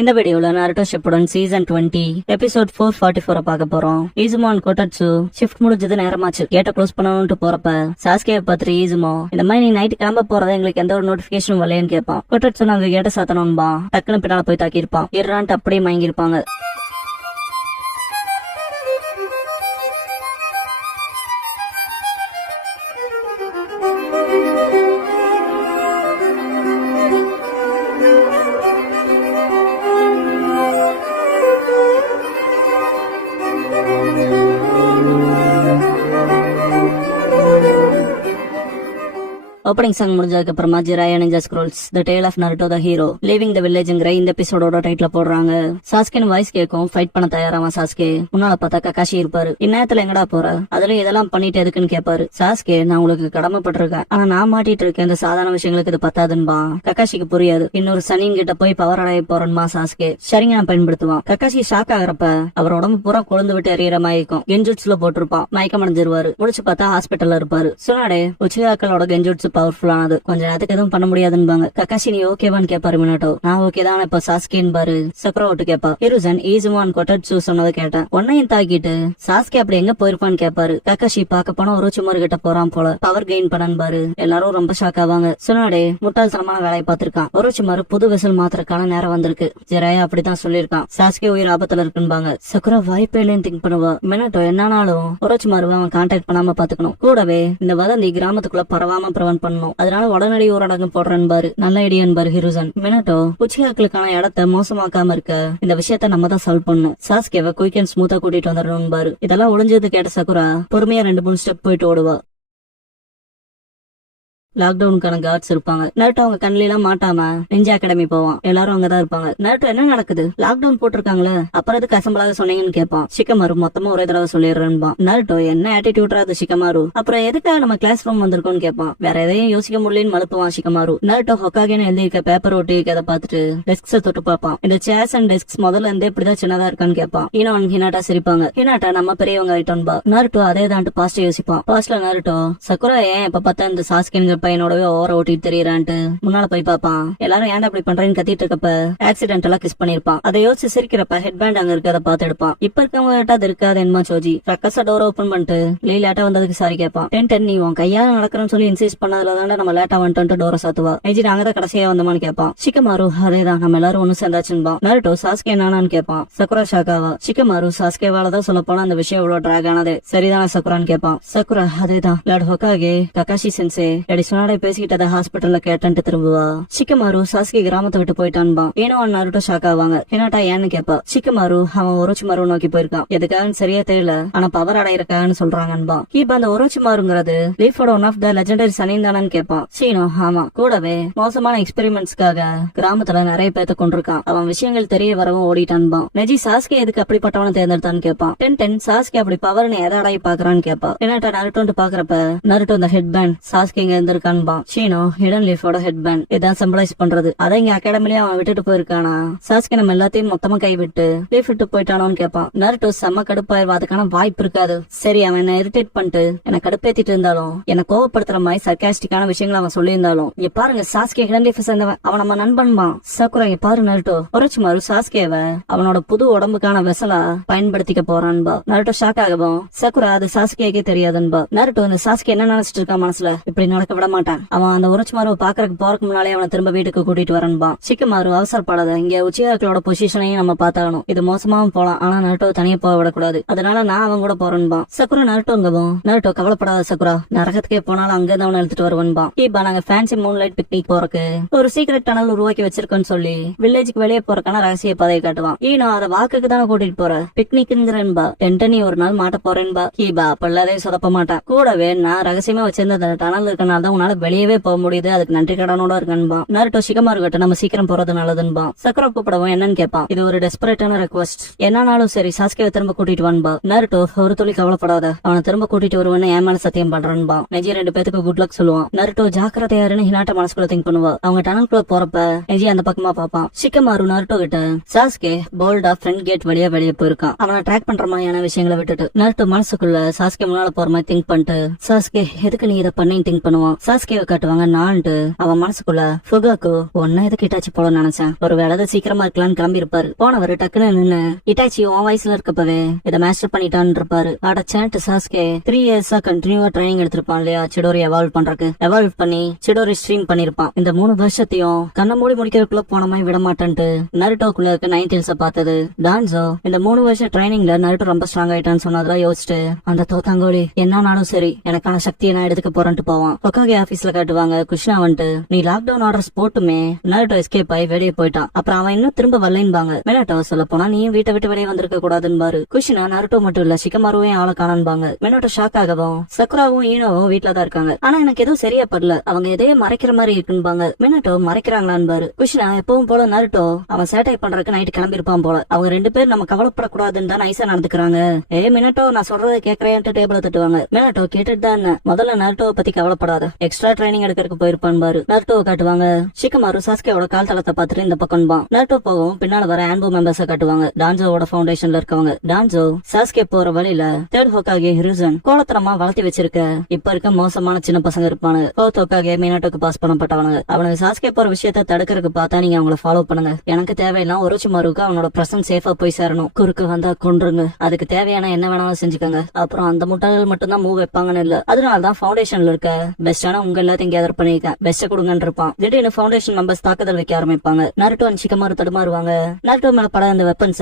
இந்த வீடியோல நாருட்டோ Shippuden season 20 episode 444 பார்க்க போறோம். ஈசுமான் கோட்டட்சு ஷிஃப்ட் முடிஞ்சது நேரமாச்சு. கேட்ட க்ளோஸ் பண்ணணும்னு போறப்ப சாஸ்கே பார்த்து ஈசுமோ இந்த மாதிரி நீ நைட் கிளம்ப போறதா எங்களுக்கு எந்த ஒரு நோட்டிபிகேஷனும் வரலையேன்னு கேட்பான். கோட்டட்சு நாங்க கேட்ட சாத்தணும்பா டக்குன்னு பின்னால போய் தாக்கியிருப்பான். இறான்ட்டு அப்படியே மயங்கிருப்பாங்க. ஓப்பனிங் சாங் முடிஞ்சதுக்கு அப்புறமா Jiraiya ninja scrolls the tale of Naruto the hero leaving the வில்லேஜ்ங்கற இந்த எபிசோடோட டைட்டில் போடுறாங்க. சாஸ்கேன் வாய்ஸ் கேட்கும். ஃபைட் பண்ண தயாராமா சாஸ்கே. முன்னால பார்த்தா ககாஷி இருப்பாரு. இந்நேரத்துல எங்கடா போற, அதுல இதெல்லாம் பண்ணிட்டு எதுக்குன்னு கேட்பாரு. சாஸ்கே நான் உங்களுக்கு கடமைப்பட்டிருக்கேன், ஆனா நான் மாட்டிட்டு இருக்கேன், இந்த சாதாரண விஷயங்களுக்கு இது பத்தாதுன்பா. ககாஷிக்கு புரியாது. இன்னொரு சனின் கிட்ட போய் பவர் அடைய போறேன்பா சாஸ்கே. சரிங்க நான் பயன்படுத்துவான். ககாஷி ஷாக் ஆகிறப்ப அவர் உடம்பு பூரா கொழுந்து விட்டு எறிகிற மாதிரி இருக்கும். கெஞ்சுட்ஸ்ல போட்டிருப்பான். மயக்கம் அடைஞ்சிருவாரு. முடிச்சு பார்த்தா ஹாஸ்பிட்டல்ல இருப்பாரு. சுனாடே உச்சிகாக்களோட கெஞ்சுட்ஸ் பவர்ஃபுல்லானது, கொஞ்ச நேரத்துக்கு எதுவும் பண்ண முடியாதுன்னு. ககாஷி நீ ஓகேவான்னு கேப்பாரு மினாட்டோ. நான் ஓகே தான், இப்ப சாஸ்கேன் பாரு சக்கர விட்டு கேப்பா. ஹிருசன் ஈசுமான் கொட்டட்சு சொன்னதை கேட்டேன். ஒன்னையும் தாக்கிட்டு சாஸ்கே அப்படி எங்க போயிருப்பான்னு கேப்பாரு. ககாஷி பாக்க போனா ஒரோச்சிமாரு கிட்ட போறான் போல, பவர் கெயின் பண்ணன் பாரு. எல்லாரும் ரொம்ப ஷாக் ஆவாங்க. சுனாடே முட்டாள்தனமான வேலையை பார்த்திருக்கான். ஒரோச்சிமாரு புது வெசல் மாத்திரக்கான நேரம் வந்திருக்கு. ஜெராயா அப்படித்தான் சொல்லிருக்கான். சாஸ்கே உயிர் ஆபத்துல இருக்குன்பாங்க. சக்குரா வாய்ப்பே இல்லைன்னு திங்க் பண்ணுவா. மினாட்டோ என்னானாலும் ஒரோச்சிமாருவை அவன் கான்டாக்ட் பண்ணாம பாத்துக்கணும். கூடவே இந்த வதந்தி கிராமத்துக்குள்ள பரவாம பிரவன் பண்ணணும். அதனால உடனடி ஊரடங்கு போடுறேன் பாரு. நல்ல ஐடியான் பாரு ஹிருசன். மினாட்டோ உச்சிகாக்களுக்கான இடத்தை மோசமாக்காம இருக்க இந்த விஷயத்த நம்ம தான் சால்வ் பண்ணணும். சாஸ்கேவை குயிக் அண்ட் ஸ்மூத்தா கூட்டிட்டு வந்துடணும் பாரு. இதெல்லாம் ஒளிஞ்சது கேட்ட சக்குரா பொறுமையா 2-3 ஸ்டெப் போயிட்டு ஓடுவா. லாக்டவுனுக்கான கார்ட்ஸ் இருப்பாங்க. நருட்டோ அவங்க கண்ணில எல்லாம் மாட்டாம நிஞ்சா அகாடமி போவான். எல்லாரும் அங்கதான் இருப்பாங்க. நருட்டோ என்ன நடக்குது, லாக்டவுன் போட்டிருக்காங்களே, அப்புறம் எதுக்கு அசம்பளாக சொன்னீங்கன்னு கேட்பான். ஷிகமாரு மொத்தமா ஒரே தடவை சொல்லிடுறேன்பான். நருட்டோ என்ன ஆட்டிடியூடா அது ஷிகமாரு, அப்புறம் எதுக்காக நம்ம கிளாஸ் ரூம் வந்திருக்கோம்னு கேட்பான். வேற எதையும் யோசிக்க முடியலன்னு மழுப்புவான் ஷிகமாரு. நருட்டோ ஹொக்காகேன்னு எழுதியிருக்க பேப்பர் ஒட்டி அதை பார்த்துட்டு டெஸ்க்ஸ தொட்டு பார்ப்பான். இந்த சேர்ஸ் அண்ட் டெஸ்க்ஸ் முதல்ல இருந்தே இப்படிதான் சின்னதா இருக்கான்னு கேட்பான். ஈனோன் ஹினாட்டா சிரிப்பாங்க. ஹினாட்டா நம்ம பெரியவங்க ஆயிட்டோன்பா. நருட்டோ அதே தான் பாஸ்ட் யோசிப்பான். பாஸ்ட்ல நருட்டோ சக்குரா ஏன் இப்ப பார்த்தா இந்த சாஸ்கேன் பையனோடவே ஓர ஓட்டிட்டு தெரியறான்ட்டு முன்னால போய் பாப்பான். எல்லாரும் ஏன்டா அப்படி பண்றேன்னு கத்திட்டு இருக்கப்ப ஆக்சிடென்ட் எல்லாம் கிஸ் பண்ணிருப்பான். அதை யோசிச்சு சிரிக்கிறப்ப ஹெட் பேண்ட் அங்க இருக்க அதை பார்த்து எடுப்பான். இப்ப இருக்கவங்க அது இருக்காது என்னமா சோஜி. ரக்கஸா டோரை ஓபன் பண்ணிட்டு லேட்டா வந்ததுக்கு சாரி கேட்பான். 10 நீ உன் கையால நடக்கிறன்னு சொல்லி இன்சிஸ்ட் பண்ணதுலதான் நம்ம லேட்டா வந்துட்டு டோரை சாத்துவா. ஐஜி நாங்க தான் கடைசியா வந்தோமான்னு கேட்பான். ஷிகமாரு அதேதான் நம்ம எல்லாரும் ஒண்ணு சேர்ந்தாச்சுன்பா. நருட்டோ சாஸ்கே நானான்னு கேட்பான். சக்குரா ஷாக்காவா. ஷிகமாரு சாஸ்கேவாலதான் சொல்ல போனா அந்த விஷயம் இவ்வளவு டிராக் ஆனது சரிதான சக்குரான்னு கேட்பான். சக்குரா அதேதான் லார்ட் ஹொக்காகே ககாஷி சென்சே எடி சுனாடே பேசிக்கிட்டத ஹாஸ்பிட்டல்ல கேட்டு திரும்புவா. ஷிகமாரு சாஸ்கே கிராமத்தை விட்டு போயிட்டான்பா. ஏனோ நருட்டோ ஷாக் ஆவாங்க. ஹினாட்டா ஏன்னு கேப்பா. ஷிகமாரு அவன் ஒரோச்சிமாரு நோக்கி போயிருக்கான். எதுக்காகன்னு சரியா தெரியல, ஆனா பவர் அடையிருக்கான்னு சொல்றாங்கன்பா. இப்ப அந்த ஒரோச்சிமாருங்கிறது லீஃபோட ஒன் ஆஃப் த லெஜெண்டரி சனின் தானு கேட்பான். சீனோ ஆமா, கூடவே மோசமான எக்ஸ்பெரிமெண்ட்ஸ்க்காக கிராமத்துல நிறைய பேத்த கொண்டிருக்கான். அவன் விஷயங்கள் தெரிய வரவும் ஓடிட்டான்பா. நெஜி சாஸ்கே எதுக்கு அப்படிப்பட்டவன தேர்ந்தெடுத்தான்னு கேட்பான். 10 சாஸ்கே அப்படி பவர்னு எதை அடைய பாக்குறான்னு கேட்பான். ஹினாட்டா நருட்டோன்னு பாக்குறப்ப நருட்டோ இந்த ஹெட் பேண்ட் சாஸ்கே இங்க இருந்திருக்கான்பா. சீனோ ஹிடன் லீஃபோட ஹெட் பேண்ட் இதான் சிம்பலைஸ் பண்றது. அதை இங்க அகாடமிலேயே அவன் விட்டுட்டு போயிருக்கானா. சாஸ்கே நம்ம எல்லாத்தையும் மொத்தமா கைவிட்டு லீஃப் விட்டு போயிட்டானோன்னு கேட்பான். நருட்டோ செம்ம கடுப்பாயிருவா. அதுக்கான வாய்ப்பு இருக்காது. சரி அவன் என்ன இரிட்டேட் பண்ணிட்டு என்ன கடுப்பேத்திட்டு இருந்தாலும் என்ன கோவப்படுத்துற மாதிரி சர்க்காஸ்டிக்கான விஷயங்களை அவன் சொல்லியிருந்தாலும் இங்க பாருங்க சாஸ்கே ஹிடன் லீஃப் சேர்ந்தவன், அவன் நம்ம நண்பன்மா. சக்குரா இங்க பாரு நருட்டோ ஒரோச்சிமாரு சாஸ்கேவை அவனோட புது உடம்புக்கான வெசலா பயன்படுத்திக்க போறான்பா. நருட்டோ ஷாக் ஆகவும் சக்குரா அது சாஸ்கேக்கே தெரியாதுன்பா. நருட்டோ இந்த சாஸ்கே என்ன நினைச்சிட்டு இருக்கான் மனசுல, இப்படி நடக்க விட மாட்டான். அவன் அந்த ஒரோச்சிமாரு பாக்குறதுக்கு போறதுக்கு முன்னாலே அவனை திரும்ப வீட்டுக்கு கூட்டிட்டு வரன்பா. ஷிகமாரு அவசரப்படாத, இங்க உச்சிகாக்களோட பொசிஷனையும் நம்ம பார்த்தாகணும். இது மோசமாவும் போலாம், ஆனா நருட்டோ தனியா போக விடக்கூடாது. அதனால நான் அவன் கூட போறேன்பா. சக்குரா நருட்டோங்கவும் நருட்டோ கவலைப்படாத சக்குரா, நரகத்துக்கே போனாலும் அங்க இருந்து அவனை எடுத்துட்டு வருவன்பா. இப்ப நாங்க ஃபேன்சி மூன்லைட் பிக்னிக் போறக்கு ஒரு சீக்ரெட் டனல் உருவாக்கி வச்சிருக்கோன்னு சொல்லி வில்லேஜுக்கு வெளியே போறக்கான ரகசிய பாதையை காட்டுவான். ஈனோ அத வாக்குக்கு தானே கூட்டிட்டு போற, பிக்னிக்ங்கிறன்பா. டென்டனி ஒரு நாள் மாட்ட போறேன்பா. கீபா அப்பல்லாதே சொதப்ப மாட்டான். கூடவே நான் ரகசியமா வச்சிருந்த டனல் இருக்கனால தான் உன்னால வெளியவே போக முடியுது, அதுக்கு நன்றி கடனோட இருக்கன்பா. நருட்டோ ஷிகமாரு கிட்ட நம்ம சீக்கிரம் போறது நல்லதுன்பா. சக்குரா கூப்பிடவும் என்னன்னு கேட்பான். இது ஒரு டெஸ்பரேட்டான ரெக்வஸ்ட், என்னாலும் சரி சாஸ்கேவை திரும்ப கூட்டிட்டு வான்பா. நருட்டோ ஒரு துளி கவலைப்படாத, அவனை திரும்ப கூட்டிட்டு வருவேன்னு ஏமால சத்தியம் பண்றான்பா. நெஜி 2 பேத்துக்கு குட் லக் சொல்லுவான். நருட்டோ ஜாக்கிரதையாருன்னு ஹினாட்டா மனசுக்குள்ள திங்க் பண்ணுவா. அவங்க டனல்குள்ள போறப்ப நெஜி அந்த பக்கமா பாப்பான். ஷிகமாரு நருட்டோ கிட்ட சாஸ்கே போல்டா ஃப்ரண்ட் கேட் வழியா வெளியே போயிருக்கான். அவனை ட்ராக் பண்ற மாதிரியான விஷயங்களை விட்டுட்டு நருட்டோ மனசுக்குள்ள சாஸ்கே முன்னால போற மாதிரி திங்க் பண்ணிட்டு சாஸ்கே எதுக்கு நீ இதை பண்ணி திங்க் பண்ணுவான். சாஸ்கேவை காட்டுவாங்க. நான்ட்டு அவன் மனசுக்குள்ள ஃபுகாக்கு ஒன்னும் எதுக்கு இட்டாச்சி போல நினைச்சேன், ஒரு வேலை சீக்கிரமா இருக்கலாம்னு கிளம்பி இருப்பாரு. போனவரு டக்குன்னு நின்னு இட்டாச்சி உன் வயசுல இருக்கப்பவே இதை மாஸ்டர் பண்ணிட்டான்னு இருப்பாரு. அடச்சேன்ட்டு சாஸ்கே 3 இயர்ஸா கண்டினியூவா ட்ரைனிங் எடுத்திருப்பான் இல்லையா சிடோரி எவால்வ் பண்ணி சிடோரி ஸ்ட்ரீம் பண்ணிருப்பான். இந்த 3 வருஷத்தையும் கண்ண மூடி முடிக்கிறதுக்குள்ள போன மாதிரி விட மாட்டேன்ட்டு நருட்டோக்குள்ள இருக்க 9 டெயில்ஸ பார்த்தது. டான்ஸோ இந்த 3 வருஷம் ட்ரைனிங்ல நருட்டோ ரொம்ப ஸ்ட்ராங் ஆயிட்டான்னு சொன்னதெல்லாம் யோசிச்சுட்டு அந்த தோத்தாங்கோலி என்னானாலும் சரி எனக்கான சக்தியை நான் எடுத்துக்க போறேன்ட்டு போவான். ஹொகாகே ஆபீஸ்ல காட்டுவாங்க. குஷ்னா வந்துட்டு நீ லாக்டவுன் ஆர்டர்ஸ் போட்டுமே நருட்டோ எஸ்கேப் ஆகி வெளியே போயிட்டான். அப்புறம் அவன் இன்னும் திரும்ப வரலைன்பாங்க. மினாட்டோ சொல்ல போனா நீயும் வீட்டை விட்டு வெளியே வந்திருக்க கூடாதுன்னு குஷ்னா நருட்டோ மட்டும் இல்ல சிக்கமாருவையும் ஆளை காணான்பாங்க. மினாட்டோ ஷாக் ஆகவும் சக்குராவும் ஈனோவும் வீட்டுல தான் இருக்காங்க. ஆனா எனக்கு எதுவும் சரியா படல, அவங்க எதையும் மறைக்கிற மாதிரி இருக்குன்பாங்க. மினாட்டோ மறைக்கிறாங்களான்னு குஷ்னா எப்பவும் போல நருட்டோ அவன் சேட்டை பண்றதுக்கு நைட்டு கிளம்பி இருப்பான் போல. அவங்க 2 பேர் நம்ம கவலைப்படக்கூடாதுன்னு தான் நைசா நடந்துக்கிறாங்க. மினாட்டோ நான் சொல்றதை கேட்கறேன்ட்டு டேபிள தட்டுவாங்க. மினாட்டோ கேட்டுட்டு தான் முதல்ல நருட்டோவை பத்தி கவலைப்படாத, எக்ஸ்ட்ரா ட்ரைனிங் எடுக்கிறதுக்கு போயிருப்பான் பாரு. நருட்டோவை காட்டுவாங்க. ஷிகமாரு சாஸ்கேவோட கால் தளத்தை பார்த்துட்டு இந்த பக்கம் நருட்டோ போகும். பின்னால வர ஆன்போ மெம்பர்ஸ காட்டுவாங்க. டான்ஜோவோட ஃபவுண்டேஷன்ல இருக்கவங்க. டான்ஜோ சாஸ்கே போற வழியில தேர்ட் ஹொகாகே ஹிருசன் கோலத்தனமா வளர்த்தி வச்சிருக்க இப்ப இருக்க மோசமான சின்ன பசங்க இருப்பானு. Fourth ஹொகாகே மினாட்டோக்கு pass பண்ணப்பட்டவனுங்க. அவனுக்கு சாஸ்கே போற விஷயத்த தடுக்கிறதுக்கு பார்த்தா நீங்க அவங்கள ஃபாலோ பண்ணுங்க. எனக்கு தேவையெல்லாம் ஒரோச்சிமாருக்கு அவனோட பிரசன்ட் சேஃபா போய் சேரணும். குறுக்கு வந்தா கொன்றுங்க, அதுக்கு தேவையான என்ன வேணாலும் செஞ்சுக்கோங்க. அப்புறம் அந்த முட்டாள்கள் மட்டும் தான் மூவ் வைப்பாங்கன்னு இல்ல, அதனாலதான் ஃபவுண்டேஷன்ல இருக்க பெஸ்டான உங்க எல்லாத்தையும் கேதர் பண்ணிக்க, பெஸ்ட கொடுங்கன்னு இருப்பான். திடீர்னு ஃபவுண்டேஷன் மெம்பர்ஸ் தாக்குதல் வைக்க ஆரம்பிப்பாங்க. நருட்டோ அண்ட் ஷிகமாரு தடுமாறுவாங்க. நருட்டோ மேல பட அந்த வெப்பன்ஸ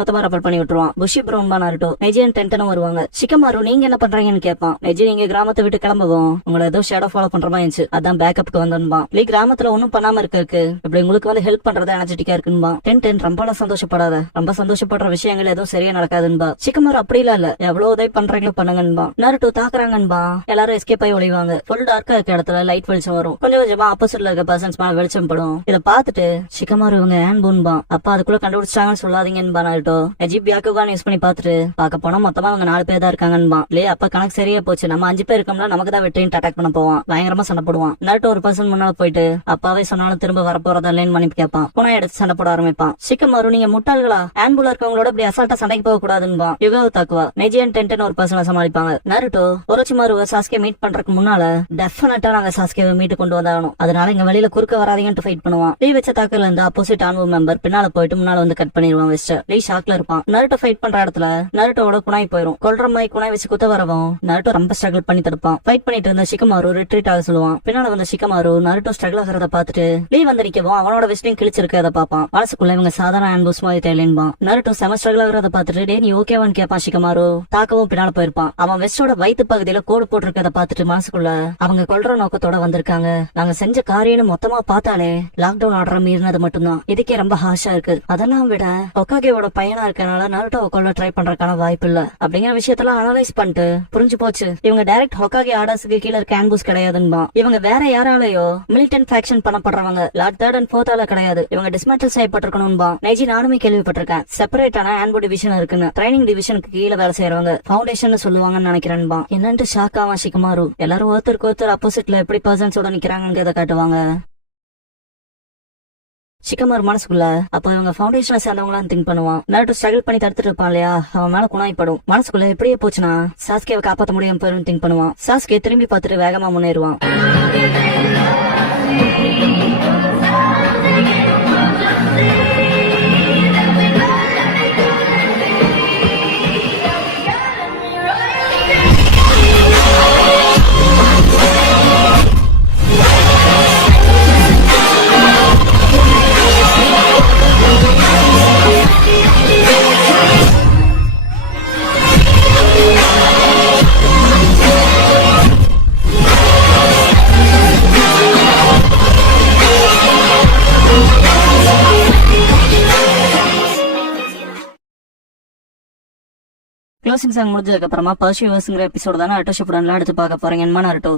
மொத்தமா ரப்பர் பண்ணி விட்டுருவான். புஷி ப்ரௌன்பா நருட்டோ நெஜியன் டென்டனும் வருவாங்க. ஷிகமாரு நீங்க என்ன பண்றீங்கன்னு கேட்பான். நெஜி நீங்க கிராமத்தை விட்டு கிளம்பவும் உங்களை ஏதோ ஷேடோ ஃபாலோ பண்ற மாதிரி இருந்துச்சு, அதான் பேக்கப்க்கு வந்தோன்பா. நீ கிராமத்துல ஒன்னும் பண்ணாம இருக்கு, இப்படி உங்களுக்கு வந்து ஹெல்ப் பண்றதா எனர்ஜெட்டிக்கா இருக்குன்பா. டென்டன் ரொம்ப சந்தோஷப்படாத, ரொம்ப சந்தோஷப்படுற விஷயங்கள் எதுவும் சரியா நடக்காதுன்பா. ஷிகமாரு அப்படிலாம் இல்ல, எவ்வளவு உதவி பண்றீங்களோ பண்ணுங்கன்பா. நருட்டோ தாக்குறாங்கன்பா. எல்லாரும் எஸ்கேப் ஆகி ஒளிவாங்க. ஃபுல் டார்க்கா இருக்க இடத்துல லைட் வெளிச்சம் வரும். கொஞ்சம் கொஞ்சமா ஆப்போசிட்ல இருக்க பர்சன்ஸ் மேல வெளிச்சம் படும். இதை பார்த்துட்டு ஷிகமாரு இவங்க ஆன்போன்பா. அப்பா அதுக்குள்ள கண்டுபிடிச்சாங்கன்னு சொல்லாதீங்கன்பா. நருட்டோ நஜிப் பியாக்குகான் யூஸ் பண்ணி பார்த்துட்டு பார்க்க போனா மொத்தமா அவங்க 4 பேர் தான் இருக்காங்கன்பா. இல்லையே அப்ப கணக்கு சரியா போச்சு, நம்ம 5 பேர் இருக்கோம்னா நமக்கு தான் வெற்றின்னு அட்டாக் பண்ண போவான். பயங்கரமா சண்டை போடுவான். நருட்டோ ஒரு பர்சன் முன்னால போயிட்டு அப்பாவே சொன்னாலும் திரும்ப வரப்போறதா இல்லைன்னு மன்னிப்பு கேட்பான். புனா எடுத்து சண்டை போட ஆரம்பிப்பான். ஷிகமாரு நீங்க முட்டாள்களா, ஆன்புல இருக்கவங்களோட இப்படி அசால்ட்டா சண்டைக்கு போக கூடாதுன்பா. யுகாவை தாக்குவா. நெஜியன் டென்டன் ஒரு பர்சனை சமாளிப்பாங்க. நருட்டோ ஒரோச்சிமாருவை சாஸ்கே மீட் பண்றதுக்கு முன்னால டெஃபினட்டா நாங்க சாஸ்கேவை மீட்டு கொண்டு வந்தாகணும், அதனால இங்க வெளியில குறுக்க வராதீங்கன்னு ஃபைட் பண்ணுவான். லீ வச்ச தாக்கல இருந்து ஆப்போசிட் ஆன்போ மெம்பர் பின்னால போயிட்டு முன்னால வந்து கட் பண்ணிடுவான். வெஸ்ட் லீ ஷாக்ல இருப்பான். நருட்டோ ஃபைட் பண்ற இடத்துல நருட்டோட குணாய் போயிரும். கொல்ற மாதிரி குணாய் வச்சு குத்த வரவும் நருட்டோ ரொம்ப ஸ்ட்ரகிள் பண்ணி தடுப்பான். ஃபைட் பண்ணிட்டு இருந்த ஷிகமாரு ரிட்ரீட் ஆக சொல்லுவான். பின்னால வந்த ஷிகமாரு நருட்டோ ஸ்ட்ரகிள் ஆகிறத பார்த்துட்டு லீ வந்து நிக்கவும் அவனோட வெஸ்டிங் கிழிச்சிருக்கிறத பாப்பான். மனசுக்குள்ள இவங்க சாதாரண ஆன்போஸ் மாதிரி தெரியலேன்பான். நருட்டோ செம ஸ்ட்ரகிள் ஆகிறத பார்த்துட்டு டே நீ ஓகேவான்னு கேட்பான். ஷிகமாரு தாக்கவும் பின்னால போயிருப்பான். அவன் வெஸ்டோட வயிற்று பகுதியில கோடு போட்டிருக்கத பார்த்துட்டு மனசுக்குள்ள அவங்க கொல்ற நோக்கத்தோட வந்திருக்காங்க, நாங்க செஞ்ச காரியம் மொத்தமா பார்த்தாலே லாக்டவுன் ஆர்டர் மீறினது மட்டும்தான், இதுக்கே ரொம்ப ஹாஷா இருக்கு. அதெல்லாம் விட ஒகாகேவோட பையனா இருக்கனால நருட்டோ கொல்ல ட்ரை பண்றதுக்கான வாய்ப்பு இல்ல அப்படிங்கிற விஷயத்தெல்லாம் அனலைஸ் பண்ணிட்டு புரிஞ்சு போச்சு இவங்க டைரக்ட் ஹொகாகே ஆர்டர்ஸ்க்கு கீழ இருக்க ஆன்பூஸ் கிடையாதுன்பா. இவங்க வேற யாராலயோ மிலிட்டன் ஃபேக்ஷன் பண்ணப்படுறவங்க, லார்ட் 3rd and 4th ஆல கிடையாது. இவங்க டிஸ்மேண்டில் செய்யப்பட்டிருக்கணும்பா. நெஜி நானுமே கேள்விப்பட்டிருக்கேன். செப்பரேட்டான ஆன்போ டிவிஷன் இருக்குன்னு, ட்ரைனிங் டிவிஷனுக்கு கீழே வேலை செய்யறவங்க ஃபவுண்டேஷன் சொல்லுவாங்கன்னு நினைக்கிறேன்பா. என்னன்ட்டு ஷாக் ஆவான் ஷிகமாரு. எல்லாரும் ஒருத்தருக்கு ஆப்போசிட்ல எப்படி பர்சன்ஸோட நிக்கிறாங்கன்னு காட்டுவாங்க. ஷிகமாரு மனசுக்குள்ள அப்ப இவங்க ஃபவுண்டேஷனை சேர்ந்தவங்களான்னு திங்க் பண்ணுவான். நருட்டோ ஸ்ட்ரகிள் பண்ணி தடுத்துட்டு இருப்பான் இல்லையா, அவன் மேல குணாய்ப்படும். மனசுக்குள்ள எப்படியே போச்சுன்னா சாஸ்கேவை காப்பாற்ற முடியாம போயிரும் திங்க் பண்ணுவான். சாஸ்கே திரும்பி பார்த்துட்டு வேகமா முன்னேறுவான். க்ளோசிங் சாங் முடிஞ்சதுக்கு அப்புறமா பர்சியூவர்ஸ்ங்கிற எபிசோட தானே நருட்டோ ஷிப்புடன்ல எடுத்து பார்க்க போறீங்க. நருட்டோ